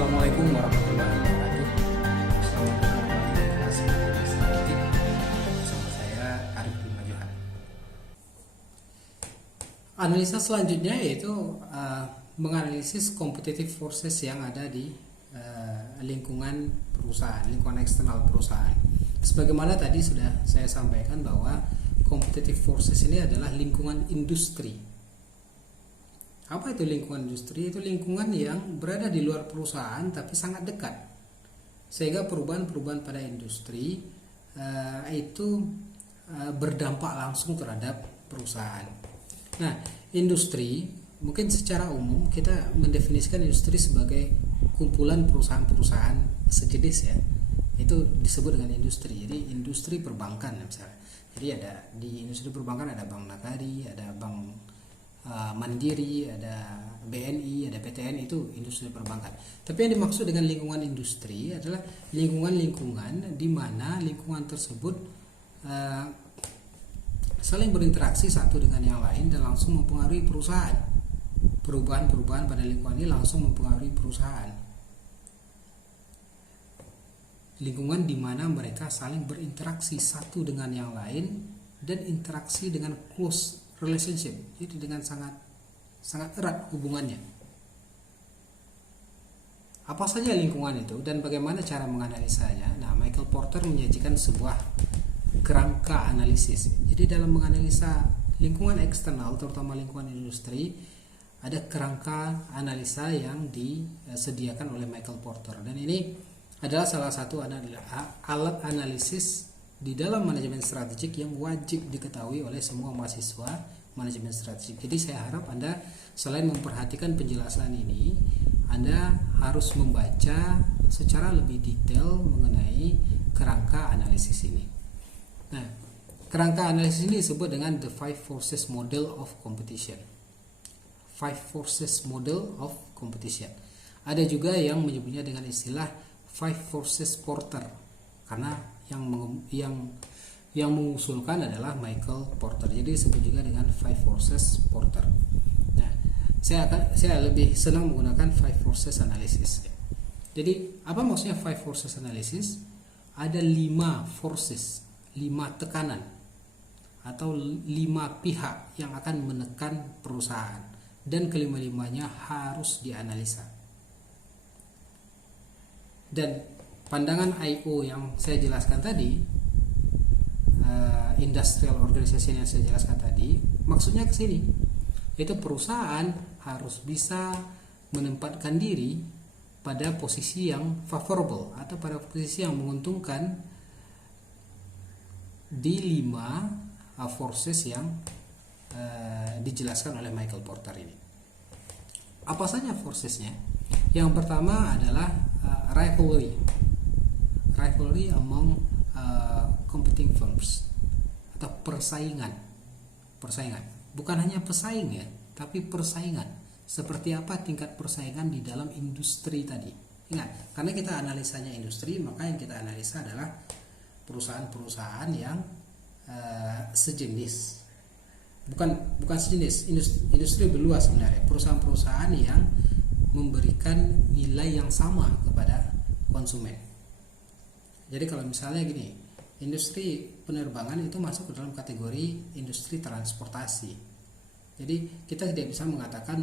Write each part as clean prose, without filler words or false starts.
Assalamualaikum warahmatullahi wabarakatuh. Selamat datang kembali di kelas Statistik bersama saya Arif Bima Johan. Analisa selanjutnya yaitu menganalisis competitive forces yang ada di lingkungan perusahaan, lingkungan eksternal perusahaan. Sebagaimana tadi sudah saya sampaikan bahwa competitive forces ini adalah lingkungan industri. Apa itu lingkungan industri? Itu lingkungan yang berada di luar perusahaan tapi sangat dekat, sehingga perubahan-perubahan pada industri itu berdampak langsung terhadap perusahaan. Nah, industri mungkin secara umum kita mendefinisikan industri sebagai kumpulan perusahaan-perusahaan sejenis ya. Itu disebut dengan industri. Jadi industri perbankan misalnya. Jadi ada di industri perbankan ada Bank Nagari, ada Bank Mandiri, ada BNI, ada PTN, itu industri perbankan. Tapi yang dimaksud dengan lingkungan industri adalah lingkungan-lingkungan di mana lingkungan tersebut saling berinteraksi satu dengan yang lain dan langsung mempengaruhi perusahaan. Perubahan-perubahan pada lingkungan ini langsung mempengaruhi perusahaan. Lingkungan di mana mereka saling berinteraksi satu dengan yang lain dan interaksi dengan close relationship, jadi dengan sangat erat hubungannya. Apa saja lingkungan itu dan bagaimana cara menganalisanya? Nah, Michael Porter menyajikan sebuah kerangka analisis. Jadi dalam menganalisa lingkungan eksternal, terutama lingkungan industri, ada kerangka analisa yang disediakan oleh Michael Porter, dan ini adalah salah satu alat analisis di dalam manajemen strategik yang wajib diketahui oleh semua mahasiswa manajemen strategik. Jadi saya harap Anda selain memperhatikan penjelasan ini, Anda harus membaca secara lebih detail mengenai kerangka analisis ini. Nah, kerangka analisis ini disebut dengan the five forces model of competition. Five forces model of competition. Ada juga yang menyebutnya dengan istilah five forces Porter, karena yang mengusulkan adalah Michael Porter. Jadi disebut juga dengan five forces Porter. Nah, saya lebih senang menggunakan five forces analysis. Jadi apa maksudnya five forces analysis? Ada 5 forces, 5 tekanan atau 5 pihak yang akan menekan perusahaan, dan kelima-limanya harus dianalisa. Dan pandangan I.O. yang saya jelaskan tadi, industrial organization yang saya jelaskan tadi, maksudnya ke sini, yaitu perusahaan harus bisa menempatkan diri pada posisi yang favorable atau pada posisi yang menguntungkan di 5 forces yang dijelaskan oleh Michael Porter ini. Apa saja forcesnya? Yang pertama adalah rivalry among competing firms, atau persaingan. Bukan hanya pesaing ya, tapi persaingan. Seperti apa tingkat persaingan di dalam industri tadi? Ingat, karena kita analisanya industri, maka yang kita analisa adalah perusahaan-perusahaan yang sejenis. Bukan sejenis, industri berluas sebenarnya. Perusahaan-perusahaan yang memberikan nilai yang sama kepada konsumen. Jadi kalau misalnya gini, industri penerbangan itu masuk ke dalam kategori industri transportasi. Jadi kita tidak bisa mengatakan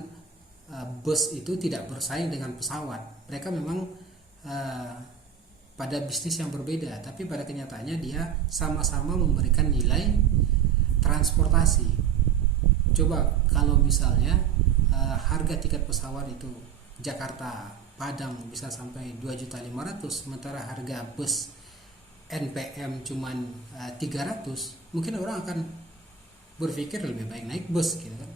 bus itu tidak bersaing dengan pesawat. Mereka memang pada bisnis yang berbeda, tapi pada kenyataannya dia sama-sama memberikan nilai transportasi. Coba kalau misalnya harga tiket pesawat itu Jakarta Padang bisa sampai 2.500.000, sementara harga bus NPM cuman 300, mungkin orang akan berpikir lebih baik naik bus gitu kan,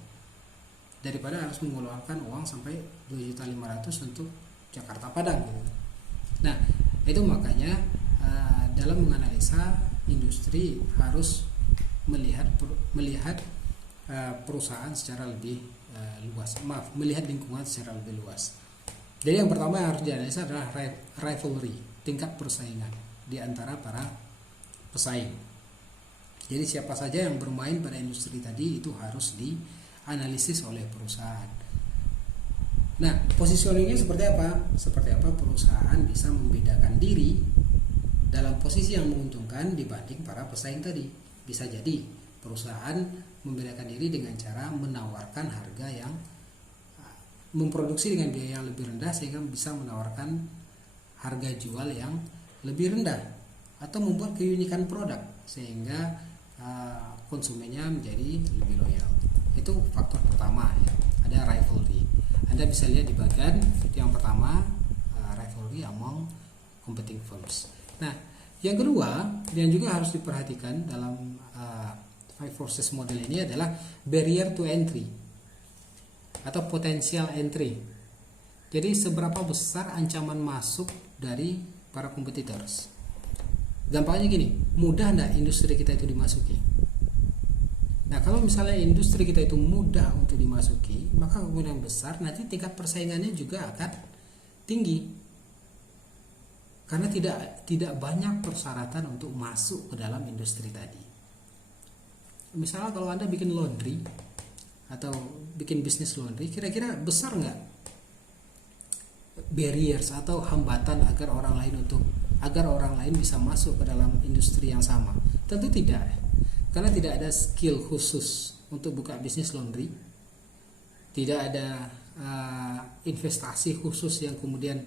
daripada harus mengeluarkan uang sampai 2.500.000 untuk Jakarta Padang gitu. Nah, itu makanya dalam menganalisa industri harus melihat perusahaan secara lebih luas. Melihat lingkungan secara lebih luas. Jadi yang pertama yang harus dianalisa adalah rivalry, tingkat persaingan di antara para pesaing. Jadi siapa saja yang bermain pada industri tadi itu harus dianalisis oleh perusahaan. Nah, positioningnya seperti apa? Seperti apa perusahaan bisa membedakan diri dalam posisi yang menguntungkan dibanding para pesaing tadi. Bisa jadi perusahaan membedakan diri dengan cara menawarkan harga yang memproduksi dengan biaya yang lebih rendah sehingga bisa menawarkan harga jual yang lebih rendah, atau membuat keunikan produk sehingga konsumennya menjadi lebih loyal. Itu faktor pertama ya. Ada rivalry. Anda bisa lihat di bagian yang pertama, rivalry among competing firms. Nah, yang kedua yang juga harus diperhatikan dalam five forces model ini adalah barrier to entry atau potential entry. Jadi seberapa besar ancaman masuk dari para competitors. Gampangnya gini, mudah enggak industri kita itu dimasuki? Nah, kalau misalnya industri kita itu mudah untuk dimasuki, maka kemungkinan besar nanti tingkat persaingannya juga akan tinggi. Karena tidak banyak persyaratan untuk masuk ke dalam industri tadi. Misalnya kalau Anda bikin laundry atau bikin bisnis laundry, kira-kira besar nggak barriers atau hambatan agar orang lain bisa masuk ke dalam industri yang sama? Tentu tidak. Karena tidak ada skill khusus untuk buka bisnis laundry, tidak ada investasi khusus yang kemudian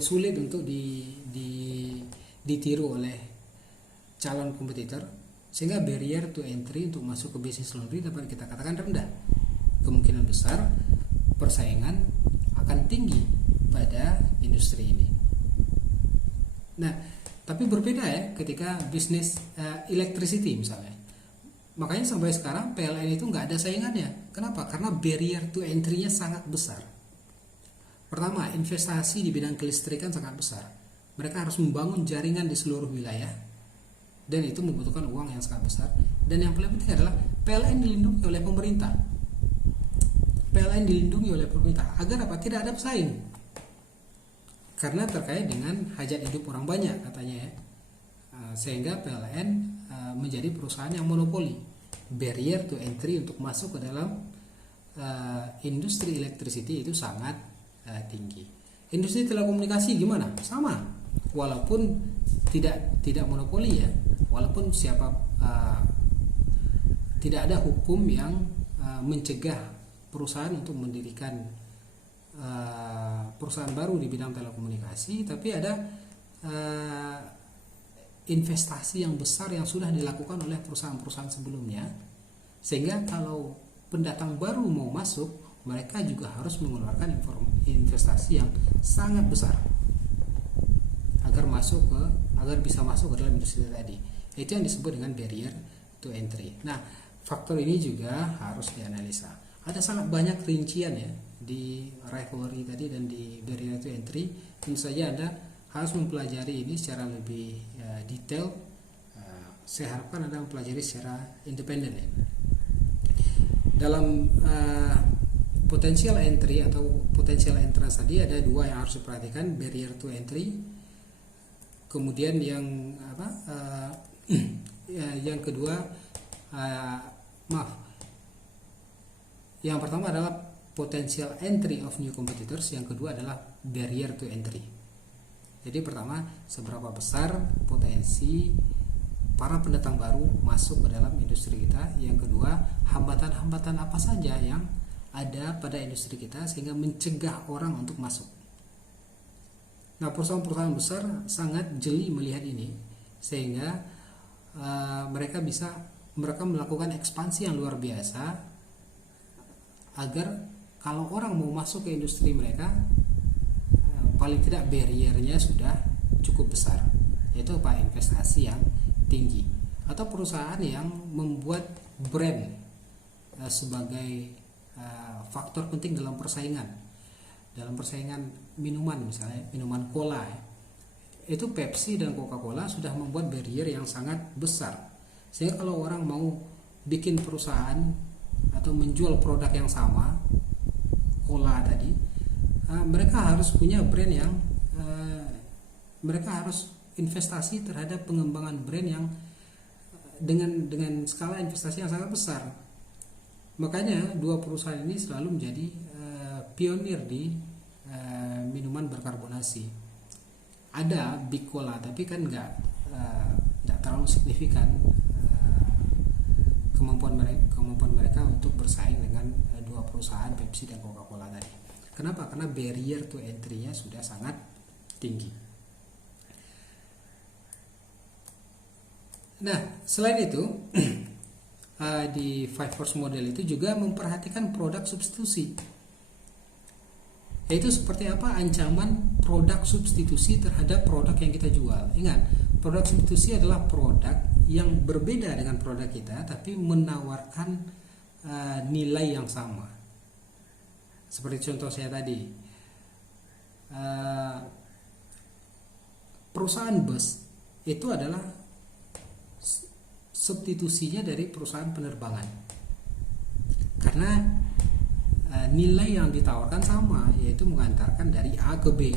sulit untuk ditiru oleh calon kompetitor, sehingga barrier to entry untuk masuk ke bisnis laundry dapat kita katakan rendah. Kemungkinan besar persaingan akan tinggi pada industri ini. Nah, tapi berbeda ya ketika bisnis electricity misalnya. Makanya sampai sekarang PLN itu nggak ada saingannya. Kenapa? Karena barrier to entry-nya sangat besar. Pertama, investasi di bidang kelistrikan sangat besar. Mereka harus membangun jaringan di seluruh wilayah, dan itu membutuhkan uang yang sangat besar. Dan yang paling penting adalah PLN dilindungi oleh pemerintah. PLN dilindungi oleh pemerintah agar apa? Tidak ada pesaing. Karena terkait dengan hajat hidup orang banyak katanya ya. Sehingga PLN menjadi perusahaan yang monopoli. Barrier to entry untuk masuk ke dalam industri electricity itu sangat tinggi. Industri telekomunikasi gimana? Sama. Walaupun tidak monopoli ya. Walaupun tidak ada hukum yang mencegah perusahaan untuk mendirikan perusahaan baru di bidang telekomunikasi, tapi ada investasi yang besar yang sudah dilakukan oleh perusahaan-perusahaan sebelumnya, sehingga kalau pendatang baru mau masuk, mereka juga harus mengeluarkan investasi yang sangat besar agar bisa masuk ke dalam industri tadi. Itu yang disebut dengan barrier to entry. Nah, faktor ini juga harus dianalisa. Ada sangat banyak rincian ya di rivalry tadi dan di barrier to entry. Tentu saja Anda harus mempelajari ini secara lebih detail. Saya harapkan Anda mempelajari secara independen ya. Dalam potential entry atau potential entrance tadi ada dua yang harus diperhatikan, barrier to entry. Kemudian yang yang kedua yang pertama adalah potential entry of new competitors, yang kedua adalah barrier to entry. Jadi pertama, seberapa besar potensi para pendatang baru masuk ke dalam industri kita. Yang kedua, hambatan-hambatan apa saja yang ada pada industri kita sehingga mencegah orang untuk masuk. Nah, perusahaan-perusahaan besar sangat jeli melihat ini, sehingga mereka melakukan ekspansi yang luar biasa agar kalau orang mau masuk ke industri mereka, paling tidak barriernya sudah cukup besar, yaitu investasi yang tinggi, atau perusahaan yang membuat brand sebagai faktor penting dalam persaingan minuman, misalnya minuman cola itu Pepsi dan Coca-Cola sudah membuat barrier yang sangat besar, sehingga kalau orang mau bikin perusahaan atau menjual produk yang sama, cola tadi, mereka harus punya brand yang mereka harus investasi terhadap pengembangan brand yang dengan skala investasi yang sangat besar. Makanya dua perusahaan ini selalu menjadi pionir di minuman berkarbonasi. Ada Big Cola, tapi kan nggak terlalu signifikan kemampuan mereka untuk bersaing dengan dua perusahaan Pepsi dan Coca-Cola tadi. Kenapa? Karena barrier to entry-nya sudah sangat tinggi. Nah, selain itu di Five Force model itu juga memperhatikan produk substitusi. Yaitu seperti apa ancaman produk substitusi terhadap produk yang kita jual. Ingat, produk substitusi adalah produk yang berbeda dengan produk kita tapi menawarkan nilai yang sama. Seperti contoh saya tadi, perusahaan bus itu adalah substitusinya dari perusahaan penerbangan, karena nilai yang ditawarkan sama, yaitu mengantarkan dari A ke B.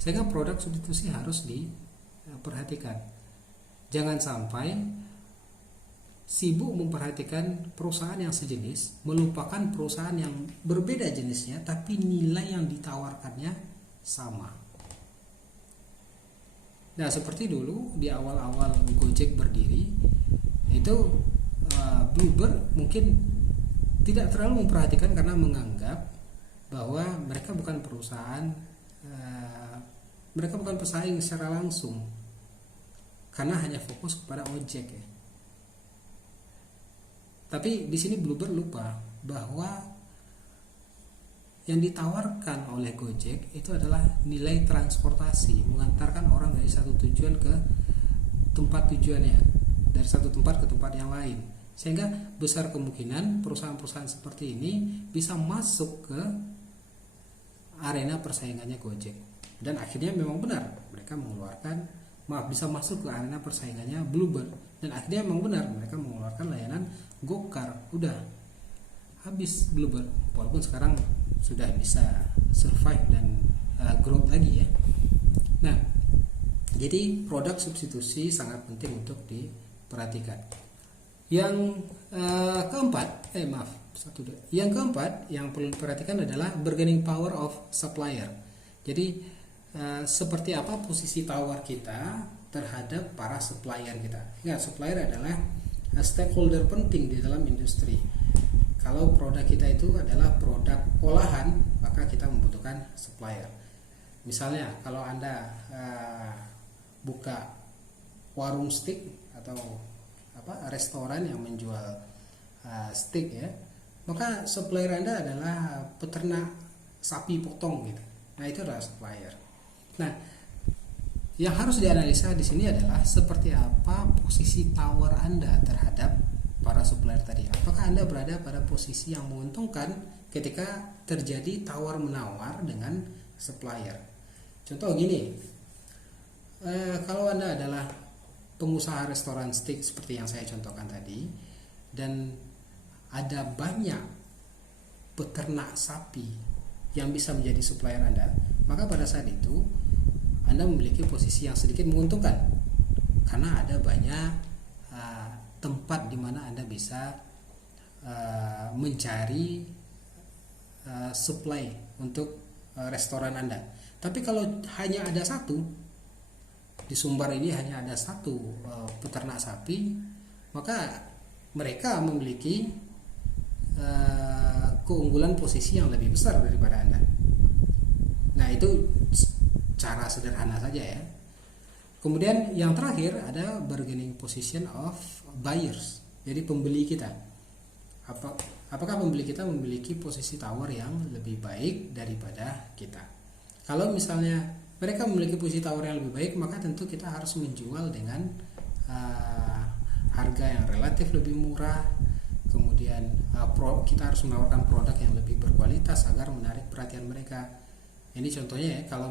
Sehingga produk substitusi harus diperhatikan. Jangan sampai sibuk memperhatikan perusahaan yang sejenis, melupakan perusahaan yang berbeda jenisnya tapi nilai yang ditawarkannya sama. Nah, seperti dulu di awal-awal Gojek berdiri, itu Bluebird mungkin tidak terlalu memperhatikan karena menganggap bahwa mereka bukan perusahaan, mereka bukan pesaing secara langsung, karena hanya fokus kepada ojek ya. Tapi di sini Bluebird lupa bahwa yang ditawarkan oleh Gojek itu adalah nilai transportasi, mengantarkan orang dari satu tujuan ke tempat tujuannya, dari satu tempat ke tempat yang lain. Sehingga besar kemungkinan perusahaan-perusahaan seperti ini bisa masuk ke arena persaingannya Gojek. Dan akhirnya memang benar, mereka bisa masuk ke arena persaingannya Bluebird. Dan akhirnya memang benar, mereka mengeluarkan layanan Gokar. Udah habis Bluebird, walaupun sekarang sudah bisa survive dan growth lagi ya. Nah, jadi produk substitusi sangat penting untuk diperhatikan. Yang keempat, Yang keempat yang perlu diperhatikan adalah bargaining power of supplier. Jadi seperti apa posisi tawar kita terhadap para supplier kita. Ya, supplier adalah stakeholder penting di dalam industri. Kalau produk kita itu adalah produk olahan, maka kita membutuhkan supplier. Misalnya kalau Anda buka warung steak atau restoran yang menjual steak ya, maka supplier Anda adalah peternak sapi potong gitu. Nah, itu adalah supplier. Nah, yang harus dianalisa di sini adalah seperti apa posisi tawar Anda terhadap para supplier tadi. Apakah Anda berada pada posisi yang menguntungkan ketika terjadi tawar menawar dengan supplier? Contoh gini, kalau Anda adalah pengusaha restoran steak seperti yang saya contohkan tadi, dan ada banyak peternak sapi yang bisa menjadi supplier Anda, maka pada saat itu Anda memiliki posisi yang sedikit menguntungkan karena ada banyak tempat di mana Anda bisa mencari supply untuk restoran Anda. Tapi kalau hanya ada satu di Sumbar ini, hanya ada satu peternak sapi, maka mereka memiliki keunggulan posisi yang lebih besar daripada Anda. Nah, itu cara sederhana saja ya. Kemudian yang terakhir ada bargaining position of buyers. Jadi pembeli kita. Apakah pembeli kita memiliki posisi tawar yang lebih baik daripada kita? Kalau misalnya mereka memiliki posisi tawar yang lebih baik, maka tentu kita harus menjual dengan harga yang relatif lebih murah. Kemudian kita harus menawarkan produk yang lebih berkualitas agar menarik perhatian mereka. Ini contohnya ya, kalau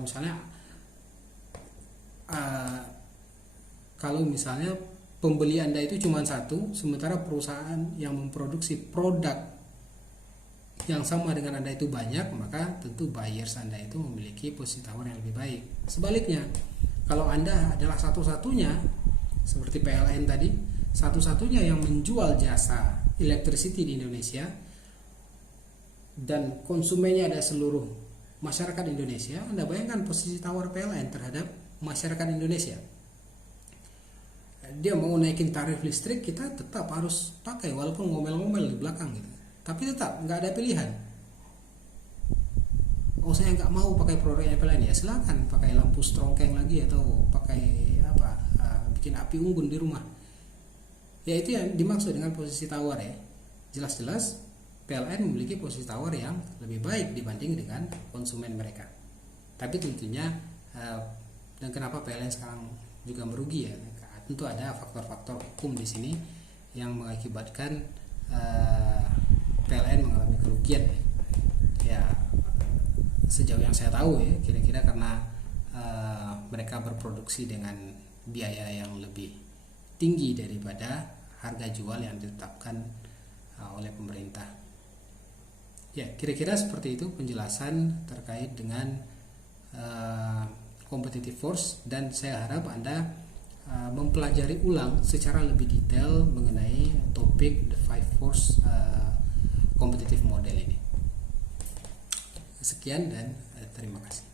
misalnya pembeli Anda itu cuma satu, sementara perusahaan yang memproduksi produk yang sama dengan Anda itu banyak, maka tentu buyers Anda itu memiliki posisi tawar yang lebih baik. Sebaliknya, kalau Anda adalah satu-satunya, seperti PLN tadi, satu-satunya yang menjual jasa electricity di Indonesia, dan konsumennya ada seluruh masyarakat Indonesia, Anda bayangkan posisi tawar PLN terhadap masyarakat Indonesia. Dia mau naikin tarif listrik, kita tetap harus pakai walaupun ngomel-ngomel di belakang gitu. Tapi tetap nggak ada pilihan. Oh, saya nggak mau pakai produknya PLN, ya silakan pakai lampu strongkeng lagi atau pakai bikin api unggun di rumah. Ya itu yang dimaksud dengan posisi tawar ya. Jelas-jelas PLN memiliki posisi tawar yang lebih baik dibanding dengan konsumen mereka. Tapi tentunya dan kenapa PLN sekarang juga merugi ya? Tentu ada faktor-faktor hukum di sini yang mengakibatkan PLN mengalami kerugian. Ya sejauh yang saya tahu ya, kira-kira karena mereka berproduksi dengan biaya yang lebih tinggi daripada harga jual yang ditetapkan oleh pemerintah. Ya, kira-kira seperti itu penjelasan terkait dengan competitive force, dan saya harap Anda mempelajari ulang secara lebih detail mengenai topik the 5 force competitive model ini. Sekian dan terima kasih.